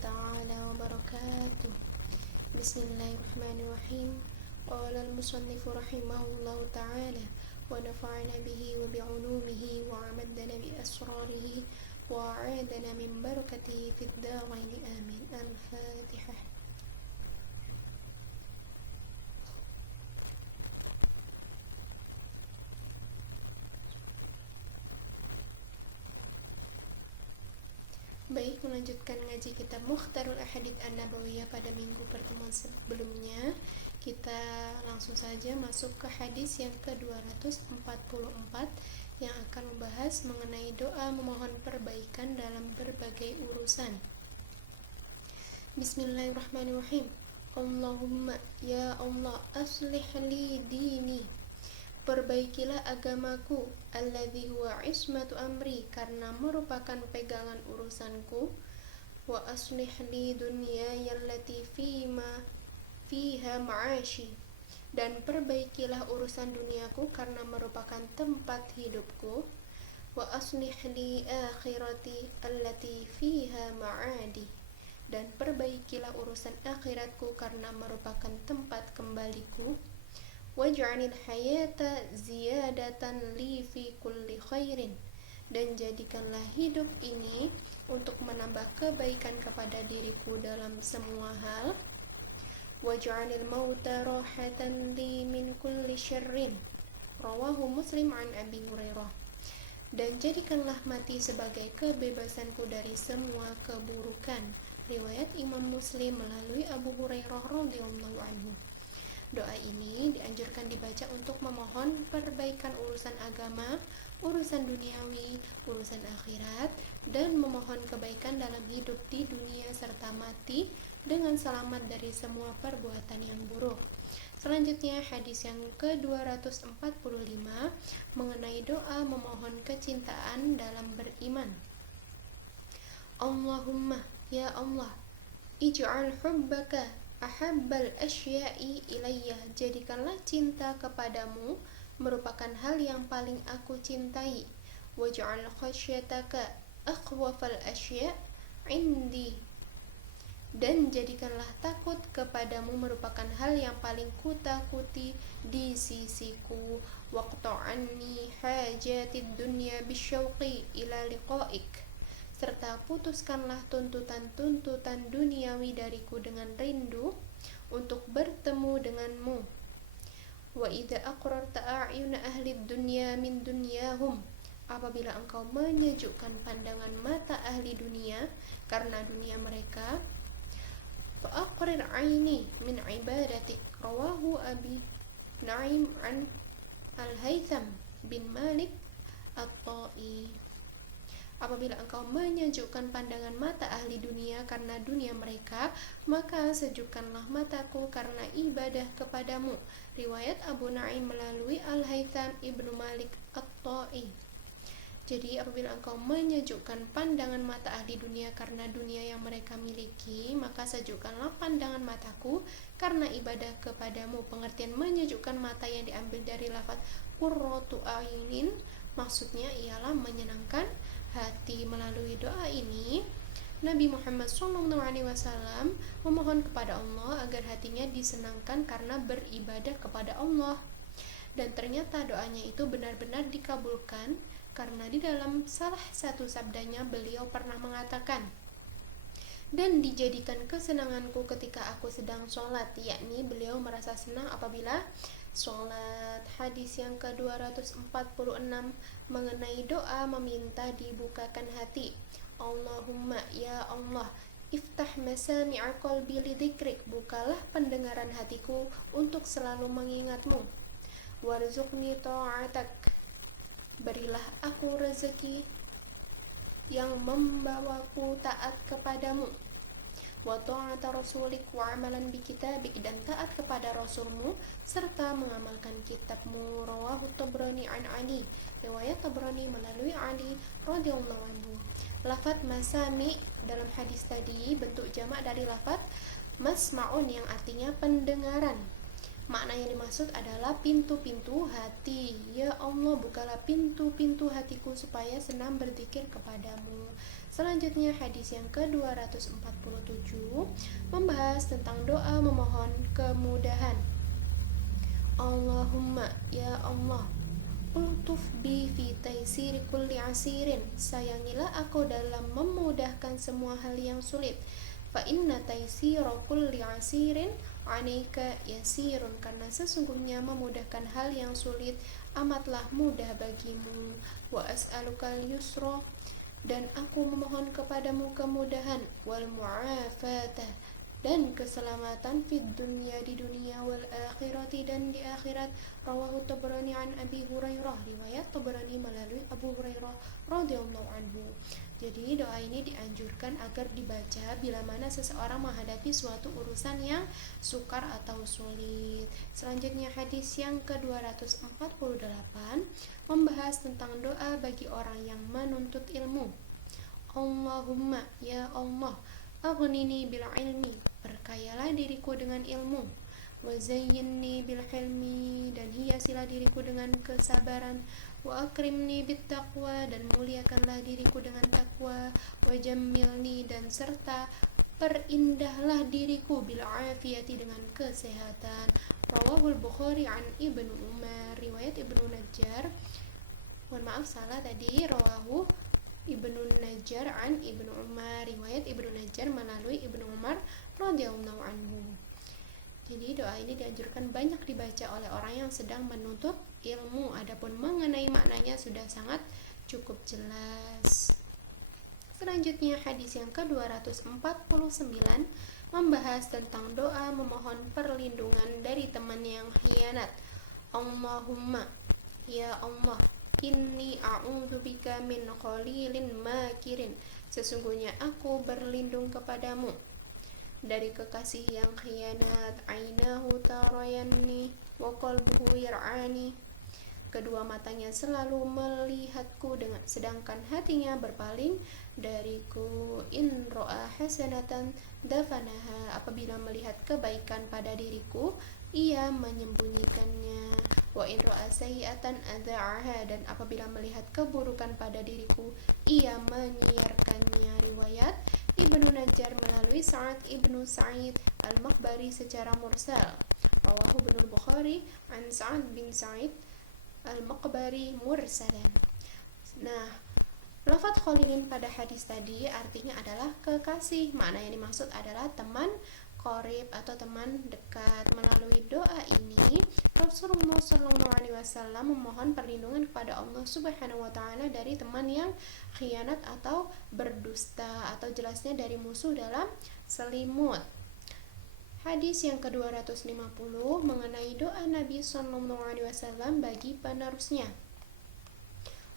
تعالى وبركاته. بسم الله الرحمن الرحيم. قال المصنف رحمه الله تعالى ونفعنا به وبعلومه وعمدنا بأسراره وأعادنا من بركته في الدارين آمين. الفاتحة. Baik, melanjutkan ngaji kitab Mukhtarul Ahadits An-Nabawiyah pada minggu pertemuan sebelumnya. Kita langsung saja masuk ke hadis yang ke-244 yang akan membahas mengenai doa memohon perbaikan dalam berbagai urusan. Bismillahirrahmanirrahim. Allahumma ya Allah aslih li dini, perbaikilah agamaku, alladzi huwa ismatu amri, karena merupakan pegangan urusanku, wa aslih li dunyaya allati fiha ma'ashi, dan perbaikilah urusan duniaku karena merupakan tempat hidupku, wa aslih li akhirati allati fiha ma'adi, dan perbaikilah urusan akhiratku karena merupakan tempat kembaliku, waj'alil hayata ziyadatan li fi kulli khairin, dan jadikanlah hidup ini untuk menambah kebaikan kepada diriku dalam semua hal, waj'alil mauta rahatan li min kulli syarrin, rawahu Muslim an Abi Hurairah, dan jadikanlah mati sebagai kebebasanku dari semua keburukan, riwayat Imam Muslim melalui Abu Hurairah radhiyallahu anhu. Doa ini dianjurkan dibaca untuk memohon perbaikan urusan agama, urusan duniawi, urusan akhirat, dan memohon kebaikan dalam hidup di dunia serta mati dengan selamat dari semua perbuatan yang buruk. Selanjutnya hadis yang ke-245 mengenai doa memohon kecintaan dalam beriman. Allahumma ya Allah ij'al hubbaka ahabbal asya'i ilayya, jadikanlah cinta kepadamu merupakan hal yang paling aku cintai, waj'al khasyataka akhwafal asya' indi, dan jadikanlah takut kepadamu merupakan hal yang paling kutakuti di sisiku, waqta'anni hajatid dunya bisyauqi ila liqa'ik, serta putuskanlah tuntutan-tuntutan duniawi dariku dengan rindu untuk bertemu denganmu. Wa idza aqrarta a'yuna ahli dunya min dunyahum, apabila engkau menyejukkan pandangan mata ahli dunia karena dunia mereka, fa aqrir 'aini min ibadatik, rawahu Abi Naim an Al-Haytham bin Malik At-Ta'i. Apabila engkau menyejukkan pandangan mata ahli dunia karena dunia mereka, maka sejukkanlah mataku karena ibadah kepadamu, riwayat Abu Naim melalui Al-Haytham ibnu Malik At-Ta'i. Jadi apabila engkau menyejukkan pandangan mata ahli dunia karena dunia yang mereka miliki, maka sejukkanlah pandangan mataku karena ibadah kepadamu. Pengertian menyejukkan mata yang diambil dari lafaz qurratu a'yunin, maksudnya ialah menyenangkan hati. Melalui doa ini Nabi Muhammad SAW memohon kepada Allah agar hatinya disenangkan karena beribadah kepada Allah, dan ternyata doanya itu benar-benar dikabulkan, karena di dalam salah satu sabdanya beliau pernah mengatakan, dan dijadikan kesenanganku ketika aku sedang sholat, yakni beliau merasa senang apabila sholat. Hadis yang ke-246 mengenai doa meminta dibukakan hati. Allahumma ya Allah iftah masami'a qalbi lidzikrik, bukalah pendengaran hatiku untuk selalu mengingatmu. Warzuqni ta'atak, berilah aku rezeki yang membawaku taat kepadamu. Wa ta'ata rasulik wa amalan bi kitabik, dan taat kepada rasulmu serta mengamalkan kitabmu, rawahu Tabrani an Ali, riwayat Tabrani melalui Ali radhiyallahu anhu. Lafaz masami dalam hadis tadi bentuk jamak dari lafaz masma'un yang artinya pendengaran. Makna yang dimaksud adalah pintu-pintu hati. Ya Allah, bukalah pintu-pintu hatiku supaya senang berzikir kepadamu. Selanjutnya hadis yang ke-247 membahas tentang doa memohon kemudahan. Allahumma, ya Allah, ultuf bi fi taisiri kulli asirin, sayangilah aku dalam memudahkan semua hal yang sulit. Fa inna taisira kulli asirin anika yasirun, karena sesungguhnya memudahkan hal yang sulit amatlah mudah bagimu. Wa as'alukal yusra, dan aku memohon kepadamu kemudahan, wal mu'afatah, dan keselamatan fid dunya, di dunia, wal akhirati, dan di akhirat. Rawahu Tabrani an Abi Hurairah, riwayat Tabrani melalui Abu Hurairah radhiyallahu anhu. Jadi doa ini dianjurkan agar dibaca bila mana seseorang menghadapi suatu urusan yang sukar atau sulit. Selanjutnya hadis yang ke-248 membahas tentang doa bagi orang yang menuntut ilmu. Allahumma, ya Allah, aghnini bil ilmi, perkayalah diriku dengan ilmu. Wa zayyinni bil hilmi, dan hiasilah diriku dengan kesabaran. Wa akrimni bit taqwa, dan muliakanlah diriku dengan takwa. Wa jammilni, dan serta perindahlah diriku bil afiyati, dengan kesehatan. Rawahul Bukhari an Ibnu Umar, riwayat Ibnu Najjar. Mohon maaf salah tadi, rawahu Ibnu Najjar an Ibnu Umar, riwayat Ibnu Najjar melalui Ibnu Umar radhiyallahu anhu. Jadi doa ini dianjurkan banyak dibaca oleh orang yang sedang menuntut ilmu. Adapun mengenai maknanya sudah sangat cukup jelas. Selanjutnya hadis yang ke-249 membahas tentang doa memohon perlindungan dari teman yang khianat. Allahumma, ya Allah, inni a'udzubika min khalilin makirin, sesungguhnya aku berlindung kepadamu dari kekasih yang khianat. Ainahu tarayanni wa qalbuhu yar'ani, kedua matanya selalu melihatku sedangkan hatinya berpaling dariku. In ra'a hasanatan dafanaha, apabila melihat kebaikan pada diriku ia menyembunyikannya. Wa in ra'a sayyi'atan adza'aha, dan apabila melihat keburukan pada diriku ia menyiarkannya. Riwayat Ibnu Najjar melalui Sa'ad Ibnu Sa'id Al-Makhbari secara mursal. Rawahu Ibnu Bukhari an Sa'ad bin Sa'id Al-Makhbari mursalan. Nah, lafadz khalilin pada hadis tadi artinya adalah kekasih. Makna yang dimaksud adalah teman qarib atau teman dekat. Melalui doa ini Rasulullah SAW memohon perlindungan kepada Allah Subhanahu wa taala dari teman yang khianat atau berdusta, atau jelasnya dari musuh dalam selimut. Hadis yang ke-250 mengenai doa Nabi SAW bagi penerusnya.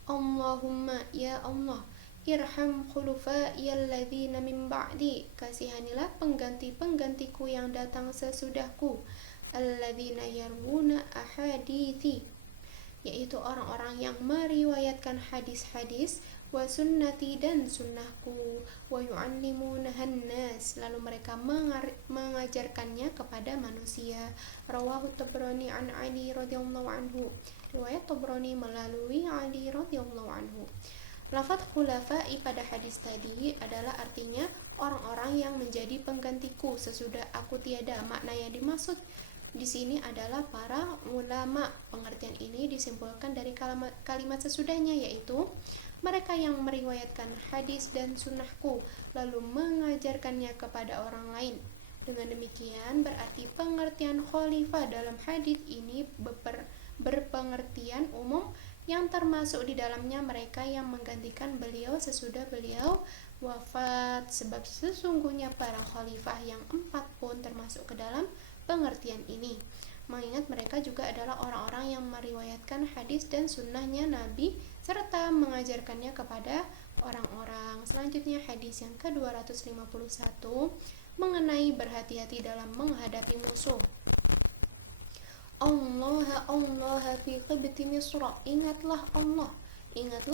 Allahumma, ya Allah, irham khulufa'iyal ladzina min ba'di, kasihanilah pengganti-penggantiku yang datang sesudahku. Alladzina yarwuna ahadithi, yaitu orang-orang yang meriwayatkan hadis-hadis, wa sunnati, dan sunnahku, wa yu'allimunahan nas, lalu mereka mengajarkannya kepada manusia. Rawahu Tabrani an Ali radhiyallahu anhu, riwayat Tabrani melalui Ali radhiyallahu anhu. Lafadz khulafa'i pada hadis tadi adalah artinya orang-orang yang menjadi penggantiku sesudah aku tiada. Makna yang dimaksud di sini adalah para ulama. Pengertian ini disimpulkan dari kalimat sesudahnya, yaitu mereka yang meriwayatkan hadis dan sunnahku lalu mengajarkannya kepada orang lain. Dengan demikian berarti pengertian khalifah dalam hadis ini berpengertian umum, yang termasuk di dalamnya mereka yang menggantikan beliau sesudah beliau wafat, sebab sesungguhnya para khalifah yang 4 pun termasuk ke dalam pengertian ini, mengingat mereka juga adalah orang-orang yang meriwayatkan hadis dan sunnahnya Nabi serta mengajarkannya kepada orang-orang. Selanjutnya hadis yang ke-251 mengenai berhati-hati dalam menghadapi musuh. Allah fi qibti Misra, ingatlah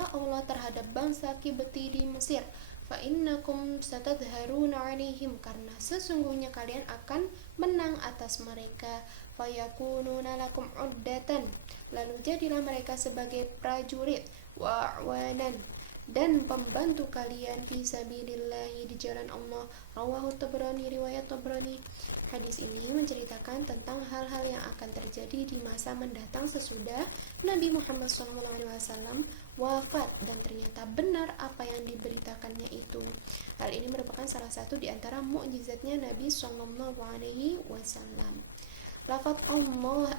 Allah terhadap bangsa Kibti di Mesir. فَإِنَّكُمْ سَتَظْهَرُونَ عَلَيْهِمْ, karena sesungguhnya kalian akan menang atas mereka. فَيَكُونُونَ لَكُمْ عُدَّةً, lalu jadilah mereka sebagai prajurit, wa'wanan, dan pembantu kalian, fi sabilillahi, di jalan Allah. Rawahu Tabrani, riwayat Tabrani. Hadis ini menceritakan tentang hal-hal yang akan terjadi di masa mendatang sesudah Nabi Muhammad SAW wafat, dan ternyata benar apa yang diberitakannya itu. Hal ini merupakan salah satu di antara mukjizatnya Nabi SAW. Lafaz Allah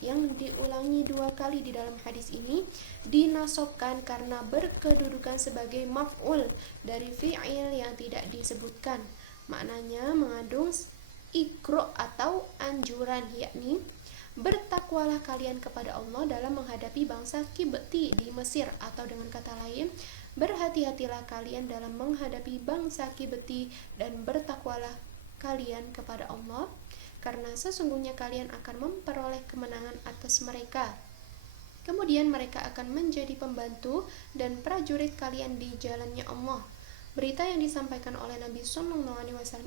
yang diulangi 2 kali di dalam hadis ini dinasobkan karena berkedudukan sebagai maf'ul dari fi'il yang tidak disebutkan. Maknanya mengandung ikro atau anjuran, yakni bertakwalah kalian kepada Allah dalam menghadapi bangsa Kibti di Mesir, atau dengan kata lain, berhati-hatilah kalian dalam menghadapi bangsa Kibti dan bertakwalah kalian kepada Allah, karena sesungguhnya kalian akan memperoleh kemenangan atas mereka. Kemudian mereka akan menjadi pembantu dan prajurit kalian di jalannya Allah. Berita yang disampaikan oleh Nabi SAW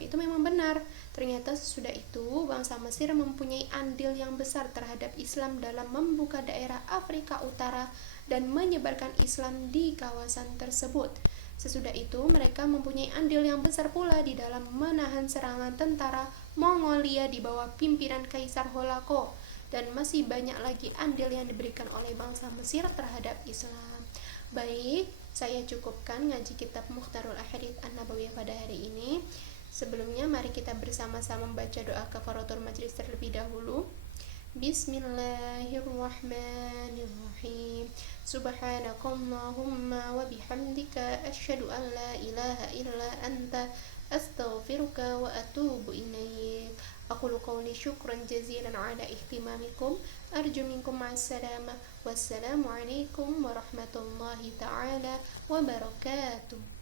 itu memang benar. Ternyata sesudah itu bangsa Mesir mempunyai andil yang besar terhadap Islam dalam membuka daerah Afrika Utara dan menyebarkan Islam di kawasan tersebut. Sesudah itu mereka mempunyai andil yang besar pula di dalam menahan serangan tentara Mongolia di bawah pimpinan Kaisar Holako, dan masih banyak lagi andil yang diberikan oleh bangsa Mesir terhadap Islam. Baik, saya cukupkan ngaji kitab Mukhtarul Ahadits An-Nabawiyah pada hari ini. Sebelumnya mari kita bersama-sama membaca doa kafaratul majlis terlebih dahulu. Bismillahirrahmanirrahim. Subhanakallahumma wa bihamdika asyhadu an la ilaha illa anta astaghfiruka wa atubu ilaik. Aqulu qawli syukran jazilan ala ihtimamikum. Arju minkum ma'assalamah. Wassalamu alaikum warahmatullahi ta'ala wabarakatuh.